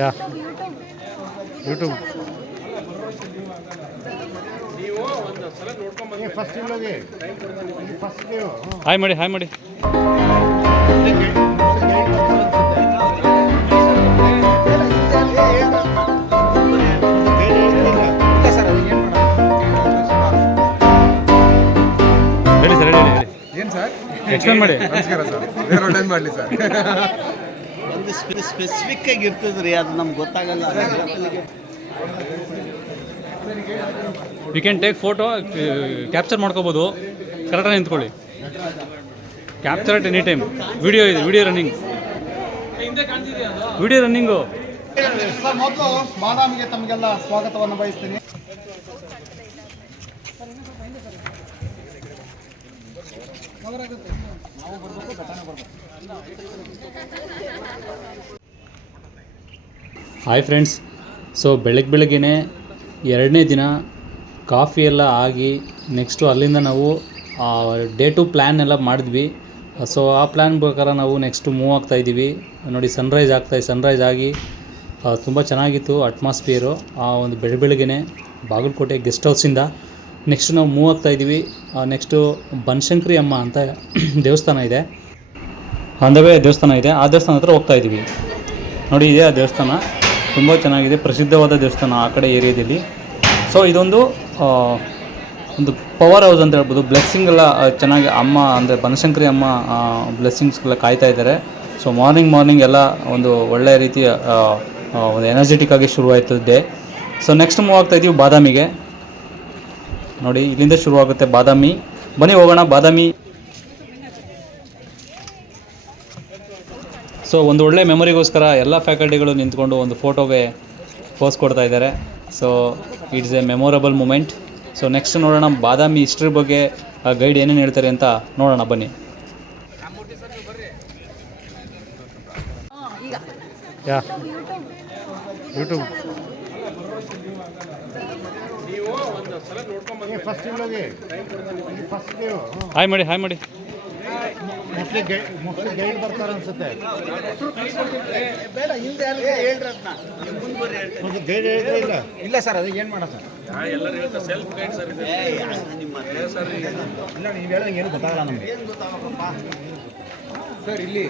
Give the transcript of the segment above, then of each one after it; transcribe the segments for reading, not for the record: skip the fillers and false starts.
ಯಾ YouTube hi ಮಾಡಿ hi ಮಾಡಿ. ಹೇಳಿ ಸರ್, ಹೇಳಿ ಹೇಳಿ. ಏನು ಸರ್ ಎಕ್ಸ್ಪ್ಲೇನ್ ಮಾಡಿ. ನಮಸ್ಕಾರ ಸರ್. ಬೇರೆ ಟೈಮ್ ಮಾಡಲಿ ಸರ್. ಒಂದು ಸ್ಪೆಸಿಫಿಕ್ ಆಗಿ ಇರ್ತದೆ ರೀ, ಅದು ನಮ್ಗೆ ಗೊತ್ತಾಗಲ್ಲ. We can take photo, capture ಮಾಡ್ಕೋಬೋದು. ಕರೆಕ್ಟಾಗಿ ನಿಂತ್ಕೊಳ್ಳಿ. Capture at any time. Video ಇದೆ, video running, video running. Sir, ಮೊದಲು ಬಾದಾಮಿಗೆ ತಮಗೆಲ್ಲ ಸ್ವಾಗತವನ್ನು ಬಯಸ್ತೀನಿ. Hi friends. ಸೊ ಬೆಳಗ್ಗೆನೇ 2ನೇ ದಿನ ಕಾಫಿ ಎಲ್ಲ ಆಗಿ ನೆಕ್ಸ್ಟು ಅಲ್ಲಿಂದ ನಾವು ಡೇ 2 ಪ್ಲ್ಯಾನ್ ಎಲ್ಲ ಮಾಡಿದ್ವಿ. ಸೊ ಆ ಪ್ಲ್ಯಾನ್ ಪ್ರಕಾರ ನಾವು ನೆಕ್ಸ್ಟು ಮೂವ್ ಆಗ್ತಾಯಿದ್ದೀವಿ. ನೋಡಿ, ಸನ್ರೈಸ್ ಆಗಿ ತುಂಬ ಚೆನ್ನಾಗಿತ್ತು ಅಟ್ಮಾಸ್ಫಿಯರು. ಆ ಒಂದು ಬೆಳಗ್ಗೆನೇ ಬಾಗಲಕೋಟೆ ಗೆಸ್ಟ್ ಹೌಸಿಂದ ನೆಕ್ಸ್ಟು ನಾವು ಮೂವ್ ಆಗ್ತಾಯಿದ್ದೀವಿ. ನೆಕ್ಸ್ಟು ಬನಶಂಕರಿ ಅಮ್ಮ ಅಂತ ದೇವಸ್ಥಾನ ಇದೆ, ಅಂದವೇ ದೇವಸ್ಥಾನ ಇದೆ. ಆ ದೇವಸ್ಥಾನ ಹತ್ರ ಹೋಗ್ತಾಯಿದ್ದೀವಿ. ನೋಡಿ, ಇದೆ ಆ ದೇವಸ್ಥಾನ. ತುಂಬ ಚೆನ್ನಾಗಿದೆ, ಪ್ರಸಿದ್ಧವಾದ ದೇವಸ್ಥಾನ ಆ ಕಡೆ ಏರಿಯಾದಲ್ಲಿ. ಸೊ ಇದೊಂದು ಒಂದು ಪವರ್ ಹೌಸ್ ಅಂತ ಹೇಳ್ಬೋದು. ಬ್ಲೆಸ್ಸಿಂಗ್ ಎಲ್ಲ ಚೆನ್ನಾಗಿ ಅಮ್ಮ ಅಂದರೆ ಬನಶಂಕರಿ ಅಮ್ಮ ಬ್ಲೆಸ್ಸಿಂಗ್ಸ್ಗೆಲ್ಲ ಕಾಯ್ತಾ ಇದ್ದಾರೆ. ಸೊ ಮಾರ್ನಿಂಗ್ ಎಲ್ಲ ಒಂದು ಒಳ್ಳೆಯ ರೀತಿಯ ಒಂದು ಎನರ್ಜೆಟಿಕ್ ಆಗಿ ಶುರುವಾಯಿತು ಡೇ. ಸೊ ನೆಕ್ಸ್ಟ್ ಮೂವ್ ಆಗ್ತಾಯಿದ್ದೀವಿ ಬಾದಾಮಿಗೆ. ನೋಡಿ, ಇಲ್ಲಿಂದ ಶುರುವಾಗುತ್ತೆ ಬಾದಾಮಿ. ಬನ್ನಿ ಹೋಗೋಣ ಬಾದಾಮಿ. ಸೊ ಒಂದು ಒಳ್ಳೆ ಮೆಮೊರಿಗೋಸ್ಕರ ಎಲ್ಲ ಫ್ಯಾಕಲ್ಟಿಗಳು ನಿಂತ್ಕೊಂಡು ಒಂದು ಫೋಟೋಗೆ ಪೋಸ್ ಕೊಡ್ತಾ ಇದ್ದಾರೆ. So it's a memorable moment. So next ನೋಡೋಣ ಬಾದಾಮಿ ಹಿಸ್ಟ್ರಿ ಬಗ್ಗೆ ಗೈಡ್ ಏನೇನು ಹೇಳ್ತಾರೆ ಅಂತ ನೋಡೋಣ, ಬನ್ನಿ. ಯಾ ಯೂಟ್ಯೂಬ್ ಹಾಯ್ ಮಾಡಿ ಹಾಯ್ ಮಾಡಿ. ಗೈಡ್ ಬರ್ತಾರೆ ಅನ್ಸುತ್ತೆ. ಗೈಡ್ ಇಲ್ಲ ಇಲ್ಲ ಸರ್, ಅದು ಏನು ಮಾಡೋದು ಇಲ್ಲ, ನೀವು ಹೇಳೋದು ಏನು ಗೊತ್ತಾಗಲ್ಲ ನಮಗೆ ಸರ್. ಇಲ್ಲಿ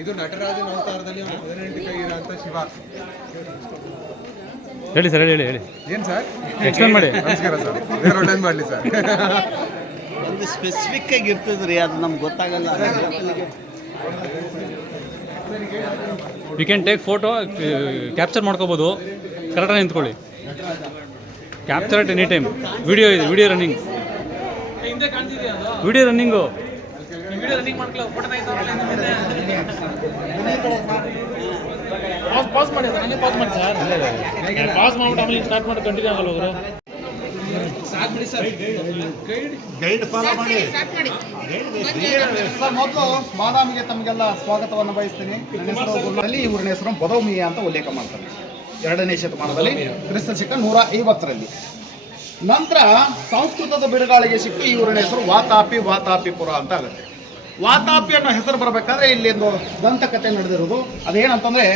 ಇದು ನಟರಾಜನ ಅವತಾರದಲ್ಲಿ 18 ಕೈ ಇರೋಂಥ ಶಿವ. ಹೇಳಿ ಸರ್, ಹೇಳಿ ಹೇಳಿ. ಏನು ಸರ್ ಎಕ್ಸ್ಪ್ಲೇನ್ ಮಾಡಿ. ನಮಸ್ಕಾರ ಸರ್. ಬೇರೆ ಟೈಮ್ ಮಾಡಲಿ ಸರ್. ಒಂದು ಸ್ಪೆಸಿಫಿಕ್ ಆಗಿ ಇರ್ತದೆ ರೀ, ಅದು ನಮ್ಗೆ ಗೊತ್ತಾಗಲ್ಲ. We can take photo, capture ಮಾಡ್ಕೋಬೋದು. ಕರೆಕ್ಟಾಗಿ ನಿಂತ್ಕೊಳ್ಳಿ. Capture at any time. Video ಇದೆ, video running, video running. Pass ಮಾಡಿ ನನಗೆ ಪಾಸ್ ಮಾಡಿ ಸರ್. ಪಾಸ್ ಮಾಡ್ಬಿಟ್ಟು ಆಮೇಲೆ ಸ್ಟಾರ್ಟ್ ಮಾಡಿ ಕಂಟಿನ್ಯೂ ಆಗಲ್ಲ ಹೋಗ್ರೆ. ಗೈಡ್ ಫಾಲೋ ಮಾಡಿ. ಸರ್, ಮೊದಲು ಬಾದಾಮಿಗೆ ತಮಗೆಲ್ಲ ಸ್ವಾಗತವನ್ನು ಬಯಸ್ತೀನಿ. ನನ್ನ ಹೆಸರು ಗುರುನಲ್ಲಿ, ಇವ್ರನ್ನ ಹೆಸರು ಬದೌಮಿಯ ಅಂತ ಉಲ್ಲೇಖ ಮಾಡ್ತಾರೆ. 2ನೇ ಶತಮಾನದಲ್ಲಿ, ಕ್ರಿಸ್ತ ಶಕ 150ರಲ್ಲಿ. ನಂತರ ಸಂಸ್ಕೃತದ ಬಿರುಗಾಳಿಗೆ ಸಿಕ್ಕು ಇವ್ರನ್ನ ಹೆಸರು ವಾತಾಪಿಪುರ ಅಂತ ಆಗುತ್ತೆ. ವಾತಾಪಿ ಅನ್ನೋ ಹೆಸರು ಬರಬೇಕಾದ್ರೆ ಇಲ್ಲಿ ಒಂದು ದಂತಕತೆ ನಡೆದಿರೋದು. ಅದೇನಂತಂದರೆ,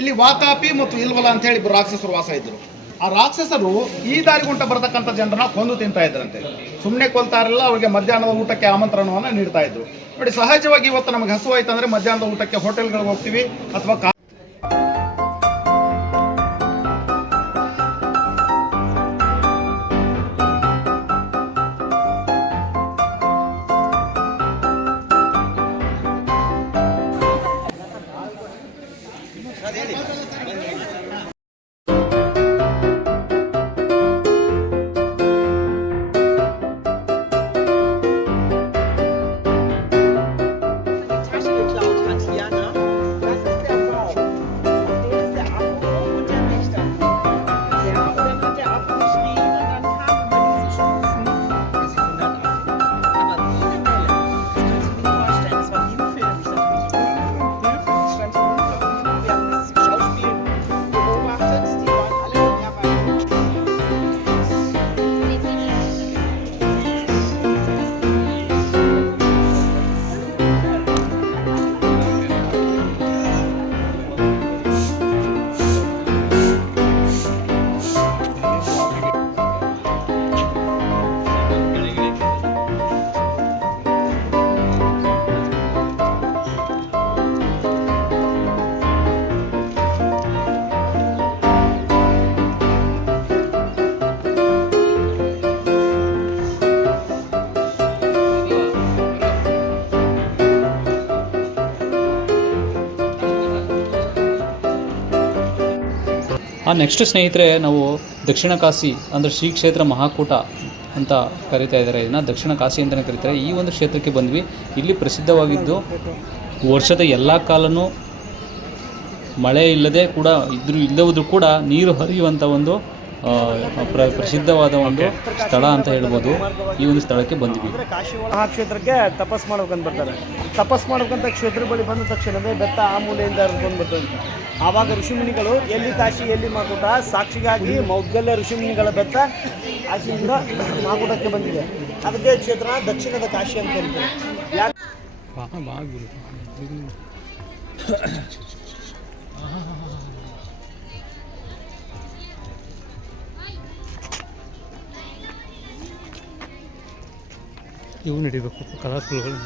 ಇಲ್ಲಿ ವಾತಾಪಿ ಮತ್ತು ಇಲ್ವಲ ಅಂತ ಹೇಳಿ ಇಬ್ಬರು ರಾಕ್ಷಸರು ವಾಸ ಇದ್ದರು. ಆ ರಾಕ್ಷಸರು ಈ ದಾರಿಗುಂಟ ಬರತಕ್ಕಂಥ ಜನರನ್ನ ಕೊಂದು ತಿಂತಾ ಇದ್ರಂತೆ. ಸುಮ್ಮನೆ ಕೊಲ್ತಾ ಇರಲಿಲ್ಲ, ಅವರಿಗೆ ಮಧ್ಯಾಹ್ನದ ಊಟಕ್ಕೆ ಆಮಂತ್ರಣವನ್ನು ನೀಡ್ತಾ ಇದ್ರು. ನೋಡಿ, ಸಹಜವಾಗಿ ಇವತ್ತು ನಮಗೆ ಹಸುವಾಯ್ತು ಅಂದರೆ ಮಧ್ಯಾಹ್ನದ ಊಟಕ್ಕೆ ಹೋಟೆಲ್ಗಳಿಗೆ ಹೋಗ್ತೀವಿ ಅಥವಾ ನೆಕ್ಸ್ಟ್ ಸ್ನೇಹಿತರೆ ನಾವು ದಕ್ಷಿಣ ಕಾಶಿ ಅಂದರೆ ಶ್ರೀ ಕ್ಷೇತ್ರ ಮಹಾಕೂಟ ಅಂತ ಕರೀತಾ ಇದ್ದಾರೆ, ಇದನ್ನು ದಕ್ಷಿಣ ಕಾಶಿ ಅಂತಲೇ ಕರೀತಾರೆ. ಈ ಒಂದು ಕ್ಷೇತ್ರಕ್ಕೆ ಬಂದ್ವಿ. ಇಲ್ಲಿ ಪ್ರಸಿದ್ಧವಾಗಿದ್ದು ವರ್ಷದ ಎಲ್ಲ ಕಾಲನೂ ಮಳೆ ಇಲ್ಲದೆ ಕೂಡ ಇಲ್ಲದಿದ್ದರೂ ಕೂಡ ನೀರು ಹರಿಯುವಂಥ ಒಂದು ಪ್ರಸಿದ್ಧವಾದ ಒಂದು ಸ್ಥಳ ಅಂತ ಹೇಳ್ಬೋದು. ಈ ಒಂದು ಸ್ಥಳಕ್ಕೆ ಬಂದ್ವಿ. ಕಾಶಿ ಮಹಾಕ್ಷೇತ್ರಕ್ಕೆ ತಪಸ್ ಮಾಡ್ಬೇಕಂತ ಬರ್ತಾರೆ. ತಪಸ್ ಮಾಡ್ಬೇಕಂತ ಕ್ಷೇತ್ರ ಬಳಿ ಬಂದ ತಕ್ಷಣವೇ ಬೆತ್ತ ಆ ಮೂಲೆಯಿಂದ ಹರಿದುಕೊಂಡು ಬರ್ತಂತೆ. ಆವಾಗ ಋಷಿಮುನಿಗಳು ಎಲ್ಲಿ ಕಾಶಿ ಎಲ್ಲಿ ಮಹಾಕೂಟ ಸಾಕ್ಷಿಗಾಗಿ ಮೌದ್ಗಲ್ಯ ಋಷಿಮುನಿಗಳ ಬೆತ್ತ ಕಾಶಿಯಿಂದ ಮಹಾಕೂಟಕ್ಕೆ ಬಂದಿದೆ. ಅದಕ್ಕೆ ಕ್ಷೇತ್ರ ದಕ್ಷಿಣದ ಕಾಶಿ ಅಂತ ಕರೀತಾರೆ. ಯಾಕೆ ಇವು ನಡಿಬೇಕು ಕಲರ್ಫುಲ್ಗಳು.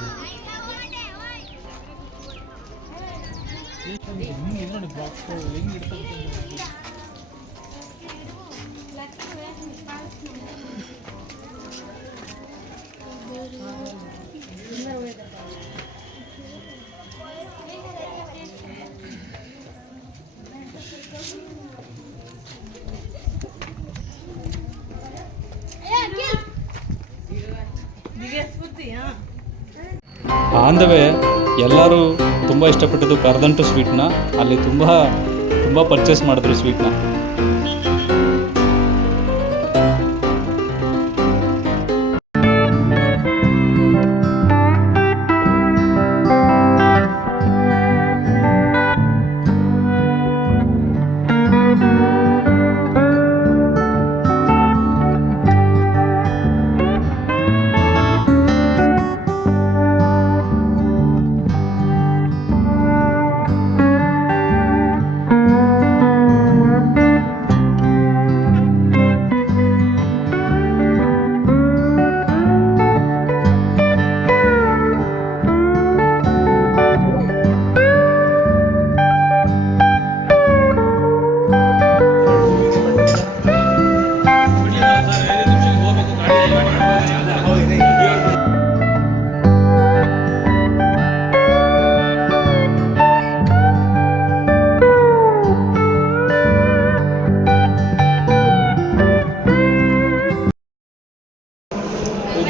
ಆನ್ ದ ವೇ ಎಲ್ಲರೂ ತುಂಬ ಇಷ್ಟಪಟ್ಟಿದ್ದು ಕರದಂಟು ಸ್ವೀಟ್ನ. ಅಲ್ಲಿ ತುಂಬ ಪರ್ಚೇಸ್ ಮಾಡಿದ್ರು ಸ್ವೀಟ್ನ.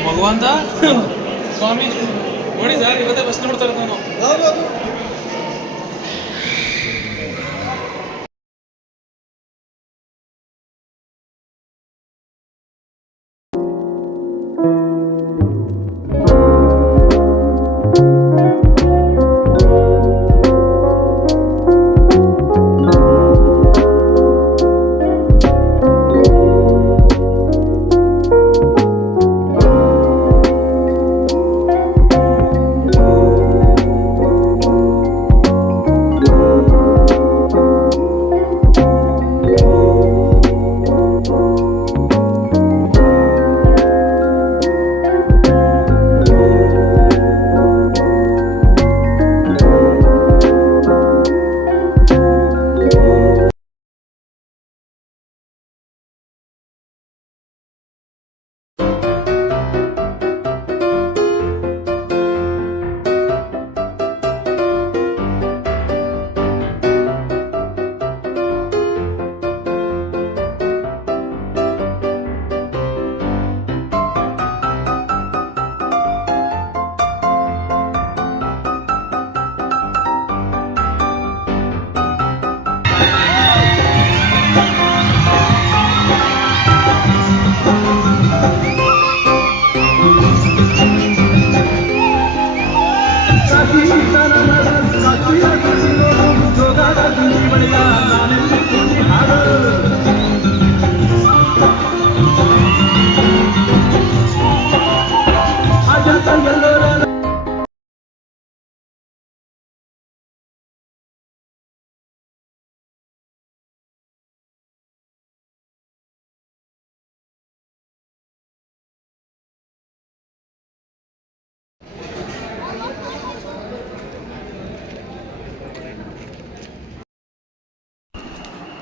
ಭಗವಂತ ಸ್ವಾಮಿ ನೋಡಿ ಸರ್, ಇವತ್ತೇ ಬಸ್ ನೋಡ್ತಾ ಇರೋದು ನಾನು.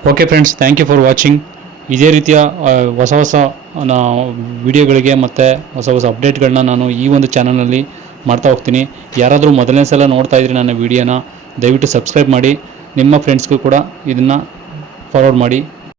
Okay friends, thank you for watching. ಇದೇ ರೀತಿಯ ಹೊಸ ವಿಡಿಯೋಗಳಿಗೆ ಮತ್ತು ಹೊಸ ಅಪ್ಡೇಟ್ಗಳನ್ನ ನಾನು ಈ ಒಂದು ಚಾನಲ್ನಲ್ಲಿ ಮಾಡ್ತಾ ಹೋಗ್ತೀನಿ. ಯಾರಾದರೂ ಮೊದಲನೇ ಸಲ ನೋಡ್ತಾ ಇದ್ರಿ ನನ್ನ ವಿಡಿಯೋನ, ದಯವಿಟ್ಟು ಸಬ್ಸ್ಕ್ರೈಬ್ ಮಾಡಿ. ನಿಮ್ಮ ಫ್ರೆಂಡ್ಸ್ಗೂ ಕೂಡ ಇದನ್ನು ಫಾರ್ವರ್ಡ್ ಮಾಡಿ.